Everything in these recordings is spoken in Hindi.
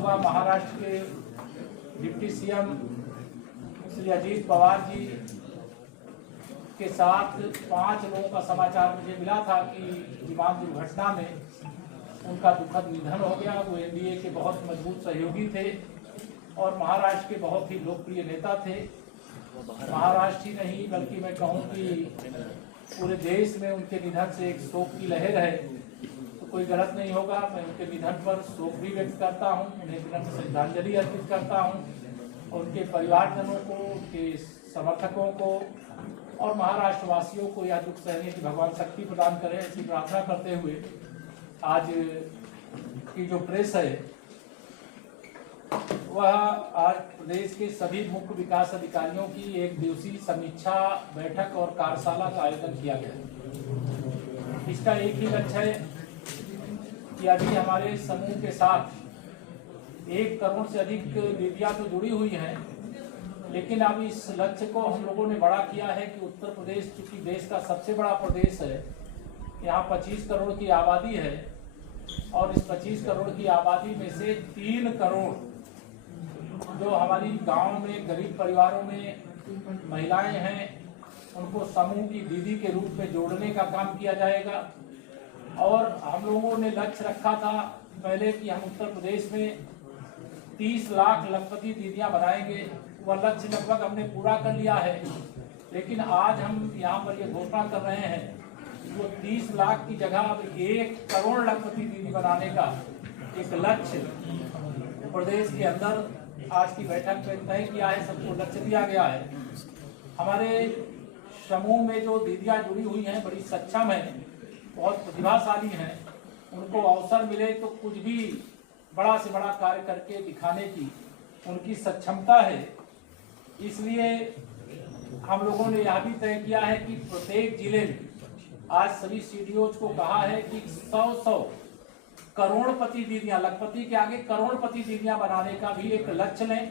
महाराष्ट्र के डिप्टी सीएम श्री अजीत पवार जी के साथ 5 लोगों का समाचार मुझे मिला था कि विमान दुर्घटना में उनका दुखद निधन हो गया। वो एनडीए के बहुत मजबूत सहयोगी थे और महाराष्ट्र के बहुत ही लोकप्रिय नेता थे। महाराष्ट्र ही नहीं बल्कि मैं कहूँ कि पूरे देश में उनके निधन से एक शोक की लहर है, तो कोई गलत नहीं होगा। मैं उनके निधन पर शोक भी व्यक्त करता हूँ, उन्हें विनम्र श्रद्धांजलि अर्पित करता हूँ और उनके परिवारजनों को, उनके समर्थकों को और महाराष्ट्र वासियों को यह दुख सहने की भगवान शक्ति प्रदान करे, ऐसी प्रार्थना करते हुए आज की जो प्रेस है वह आज प्रदेश के सभी मुख्य विकास अधिकारियों की एक दिवसीय समीक्षा बैठक और कार्यशाला का आयोजन किया गया। इसका एक ही लक्ष्य है कि अभी हमारे समूह के साथ 1 करोड़ से अधिक दीदियां तो जुड़ी हुई हैं, लेकिन अब इस लक्ष्य को हम लोगों ने बड़ा किया है कि उत्तर प्रदेश चूंकि देश का सबसे बड़ा प्रदेश है, यहाँ 25 करोड़ की आबादी है और इस 25 करोड़ की आबादी में से 3 करोड़ जो हमारी गांव में गरीब परिवारों में महिलाएं हैं, उनको समूह की दीदी के रूप में जोड़ने का काम किया जाएगा। और हम लोगों ने लक्ष्य रखा था पहले कि हम उत्तर प्रदेश में 30 लाख लखपति दीदियां बनाएंगे। वह लक्ष्य लगभग हमने पूरा कर लिया है, लेकिन आज हम यहाँ पर ये घोषणा कर रहे हैं वो 30 लाख की जगह अब 1 करोड़ लखपति दीदी बनाने का एक लक्ष्य प्रदेश के अंदर आज की बैठक में तय किया है, सबको लक्ष्य दिया गया है। हमारे समूह में जो दीदियां जुड़ी हुई हैं बड़ी सक्षम हैं, बहुत प्रतिभाशाली हैं, उनको अवसर मिले तो कुछ भी बड़ा से बड़ा कार्य करके दिखाने की उनकी सक्षमता है। इसलिए हम लोगों ने यह भी तय किया है कि प्रत्येक जिले में आज सभी सीडीओज को कहा है कि 100 करोड़पति दीदियां, लखपति के आगे करोड़पति दीदियां बनाने का भी एक लक्ष्य लें।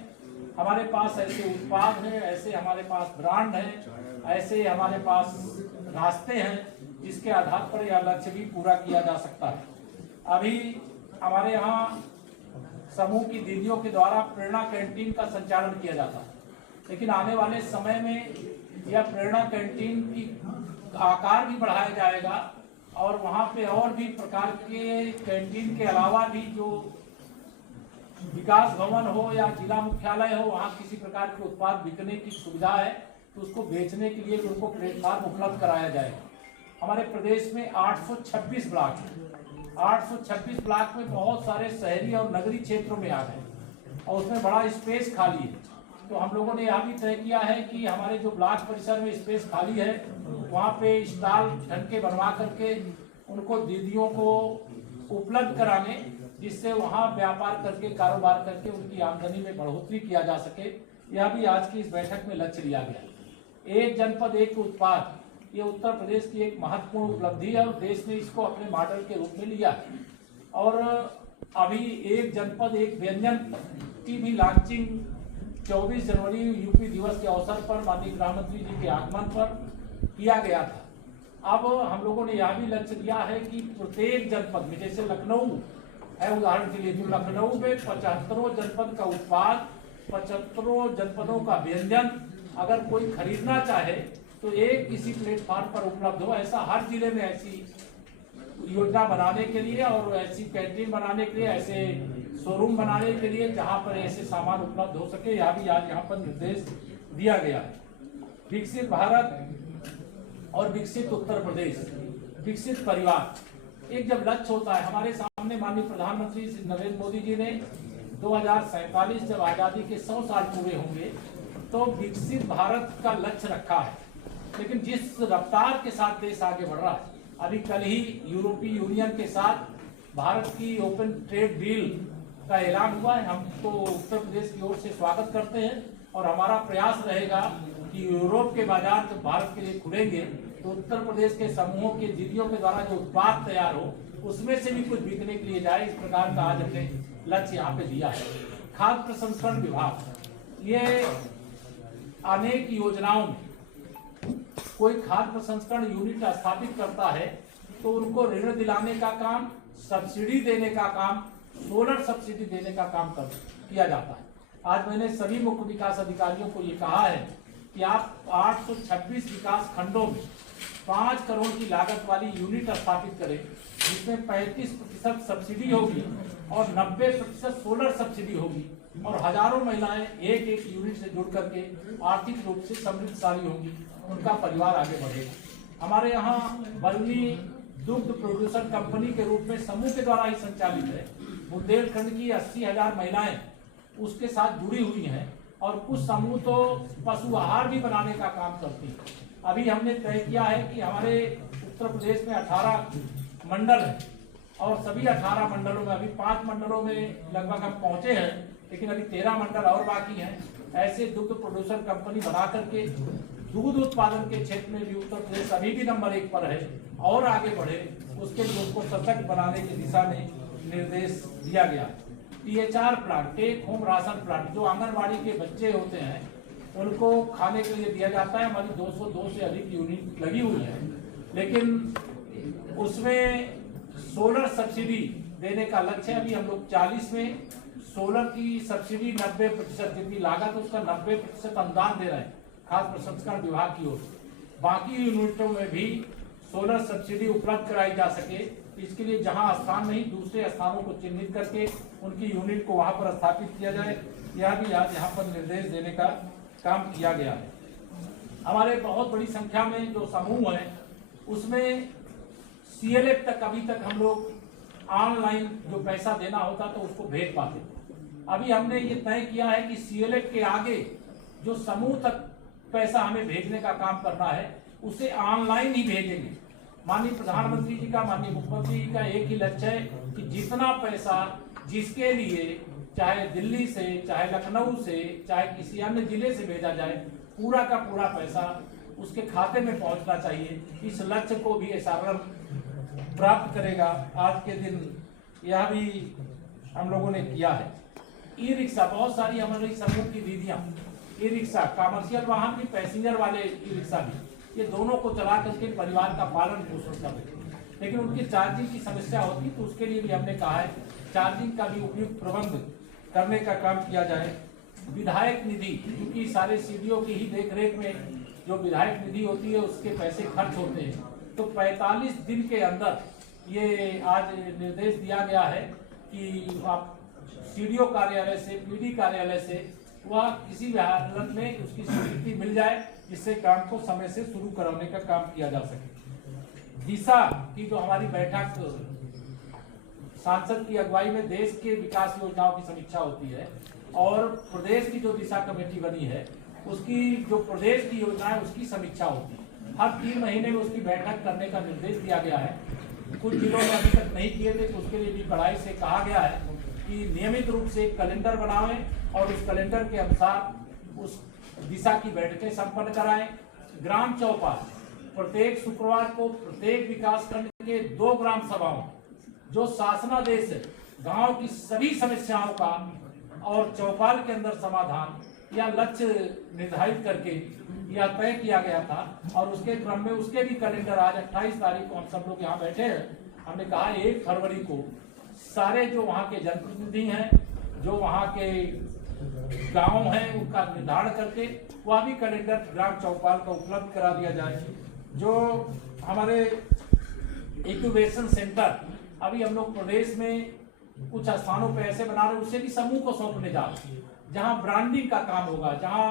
हमारे पास ऐसे उत्पाद हैं, ऐसे हमारे पास ब्रांड हैं, ऐसे हमारे पास रास्ते हैं जिसके आधार पर यह लक्ष्य भी पूरा किया जा सकता है। अभी हमारे यहाँ समूह की दीदियों के द्वारा प्रेरणा कैंटीन का संचालन किया जाता है, लेकिन आने वाले समय में यह प्रेरणा कैंटीन की आकार भी बढ़ाया जाएगा और वहाँ पे और भी प्रकार के कैंटीन के अलावा भी जो विकास भवन हो या जिला मुख्यालय हो, वहाँ किसी प्रकार के उत्पाद बिकने की सुविधा है तो उसको बेचने के लिए उनको प्लेटफॉर्म उपलब्ध कराया जाएगा। हमारे प्रदेश में 826 ब्लॉक है। 826 ब्लॉक में बहुत सारे शहरी और नगरीय क्षेत्रों में आ गए और उसमें बड़ा स्पेस खाली है, तो हम लोगों ने यह भी तय किया है कि हमारे जो ब्लॉक परिसर में स्पेस खाली है वहाँ पे स्टॉल ढंग के बनवा करके उनको दीदियों को उपलब्ध कराने, जिससे वहाँ व्यापार करके कारोबार करके उनकी आमदनी में बढ़ोतरी किया जा सके। यह भी आज की इस बैठक में लक्ष्य लिया गया। 1 जनपद 1 उत्पाद, ये उत्तर प्रदेश की एक महत्वपूर्ण उपलब्धि है और देश ने इसको अपने मॉडल के रूप में लिया है। और अभी 1 जनपद 1 व्यंजन की भी लॉन्चिंग 24 जनवरी यूपी दिवस के अवसर पर माननीय गृह मंत्री जी के आगमन पर किया गया था। अब हम लोगों ने यह भी लक्ष्य दिया है कि प्रत्येक जनपद में, जैसे लखनऊ है उदाहरण के लिए, तो लखनऊ में 75 जनपद का उत्पाद, 75 जनपदों का व्यंजन अगर कोई खरीदना चाहे तो एक किसी प्लेटफॉर्म पर उपलब्ध हो। ऐसा हर जिले में ऐसी योजना बनाने के लिए और ऐसी कैंटीन बनाने के लिए, ऐसे शोरूम बनाने के लिए जहां पर ऐसे सामान उपलब्ध हो सके, यह भी आज यहाँ पर निर्देश दिया गया है। विकसित भारत और विकसित उत्तर प्रदेश, विकसित परिवार एक जब लक्ष्य होता है, हमारे सामने माननीय प्रधानमंत्री नरेंद्र मोदी जी ने 2047 जब आजादी के 100 साल पूरे होंगे तो विकसित भारत का लक्ष्य रखा है। लेकिन जिस रफ्तार के साथ देश आगे बढ़ रहा है, अभी कल ही यूरोपीय यूनियन के साथ भारत की ओपन ट्रेड डील का ऐलान हुआ है। हम तो उत्तर प्रदेश की ओर से स्वागत करते हैं और हमारा प्रयास रहेगा कि यूरोप के बाजार जब भारत के लिए खुलेंगे तो उत्तर प्रदेश के समूहों के दीदियों के द्वारा जो उत्पाद तैयार हो उसमें से भी कुछ बिकने के लिए जाए। इस प्रकार का आज हमने लक्ष्य यहाँ पे दिया है। खाद्य प्रसंस्करण विभाग, ये अनेक योजनाओं में कोई खाद्य प्रसंस्करण यूनिट स्थापित करता है तो उनको ऋण दिलाने का काम, सब्सिडी देने का काम सोलर सब्सिडी देने का काम किया जाता है। आज मैंने सभी मुख्य विकास अधिकारियों को ये कहा है कि आप 826 विकास खंडों में 5 करोड़ की लागत वाली यूनिट स्थापित करें, जिसमें 35% सब्सिडी होगी और 90% सोलर सब्सिडी होगी, और हजारों महिलाएं एक एक यूनिट से जुड़ करके आर्थिक रूप से समृद्धशाली होंगी, उनका परिवार आगे बढ़ेगा। हमारे यहाँ बरनी दुग्ध प्रोड्यूसर कंपनी के रूप में समूह के द्वारा ही संचालित है। बुंदेलखंड की 80,000 महिलाएं उसके साथ जुड़ी हुई हैं, और कुछ समूह तो पशु आहार भी बनाने का काम करती है। अभी हमने तय किया है कि हमारे उत्तर प्रदेश में 18 मंडल है, और सभी 18 मंडलों में, अभी 5 मंडलों में लगभग हम पहुंचे हैं, लेकिन अभी 13 मंडल और बाकी हैं। ऐसे दुग्ध प्रोड्यूसर कंपनी बना करके दूध उत्पादन के क्षेत्र में भी उत्तर प्रदेश अभी भी नंबर 1 पर है, और आगे बढ़े, उसके लिए उसको सशक्त बनाने की दिशा में निर्देश दिया गया। THR plant, take home ration plant, जो आंगनबाड़ी के बच्चे होते हैं उनको खाने के लिए दिया जाता है। हमारी 202 से अधिक यूनिट लगी हुई है, लेकिन उसमें सोलर सब्सिडी देने का लक्ष्य है। अभी हम लोग 40 में सोलर की सब्सिडी 90% जितनी लागत उसका 90% अनुदान दे रहे हैं खाद्य प्रसंस्करण विभाग की ओर। बाकी यूनिटों में भी सोलर सब्सिडी उपलब्ध कराई जा सके, इसके लिए जहां स्थान नहीं, दूसरे स्थानों को चिन्हित करके उनकी यूनिट को वहां पर स्थापित किया जाए। यह भी आज यहाँ पर निर्देश देने का काम किया गया है। हमारे बहुत बड़ी संख्या में जो समूह है उसमें CLF तक अभी तक हम लोग ऑनलाइन जो पैसा देना होता तो उसको भेज पाते। अभी हमने ये तय किया है कि CLF के आगे जो समूह तक पैसा हमें भेजने का काम करना है उसे ऑनलाइन ही भेजेंगे। माननीय प्रधानमंत्री जी का, माननीय मुख्यमंत्री जी का एक ही लक्ष्य है कि जितना पैसा जिसके लिए चाहे दिल्ली से, चाहे लखनऊ से, चाहे किसी अन्य जिले से भेजा जाए, पूरा का पूरा पैसा उसके खाते में पहुंचना चाहिए। इस लक्ष्य को भी SRM प्राप्त करेगा। आज के दिन यह भी हम लोगों ने किया है। ई-रिक्शा, बहुत सारी हमारी समूह की दीदियां ई-रिक्शा, कमर्शियल वाहन भी, पैसेंजर वाले ई-रिक्शा भी, ये दोनों को चला करके परिवार का पालन पोषण कर रहे हैं, लेकिन उनकी चार्जिंग की समस्या होती, तो उसके लिए भी हमने कहा है चार्जिंग का भी उपयुक्त प्रबंध करने का काम किया जाए। विधायक निधि, क्योंकि सारे CDO की ही देखरेख में जो विधायक निधि होती है उसके पैसे खर्च होते हैं, तो 45 दिन के अंदर ये आज निर्देश दिया गया है कि आप CDO कार्यालय से, PD कार्यालय से वह किसी भी हालत में उसकी स्वीकृति मिल जाए, जिससे काम को समय से शुरू कराने का काम किया जा सके। दिशा की जो हमारी बैठक सांसद की अगुवाई में देश के विकास योजनाओं की समीक्षा होती है, और प्रदेश की जो दिशा कमेटी बनी है उसकी जो प्रदेश की योजना है उसकी समीक्षा होती है। हर 3 महीने में उसकी बैठक करने का निर्देश दिया गया है। कुछ जिलों में अभी तक नहीं किए थे, तो उसके लिए भी कड़ाई से कहा गया है कि नियमित रूप से एक कैलेंडर बनाएं और उस कैलेंडर के अनुसार उस दिशा की बैठकें संपन्न कराएं। ग्राम चौपाल, प्रत्येक शुक्रवार को प्रत्येक विकास खंड के 2 ग्राम सभाओं, जो शासनादेश है, गांव की सभी समस्याओं का और चौपाल के अंदर समाधान या लक्ष्य निर्धारित करके यह तय किया गया था, और उसके क्रम में उसके भी कैलेंडर आज 28 तारीख को हम सब लोग यहाँ बैठे हैं। हमने कहा 1 फरवरी को सारे जो वहाँ के जनप्रतिनिधि हैं, जो वहाँ के गांव हैं, उनका निर्धारण करके वह भी कैलेंडर ग्राम चौपाल का उपलब्ध करा दिया जाए। जो हमारे इंक्यूबेशन सेंटर अभी हम लोग प्रदेश में कुछ स्थानों पे ऐसे बना रहे, उससे भी समूह को सौंपने जा रहे हैं, जहां ब्रांडिंग का काम होगा, जहां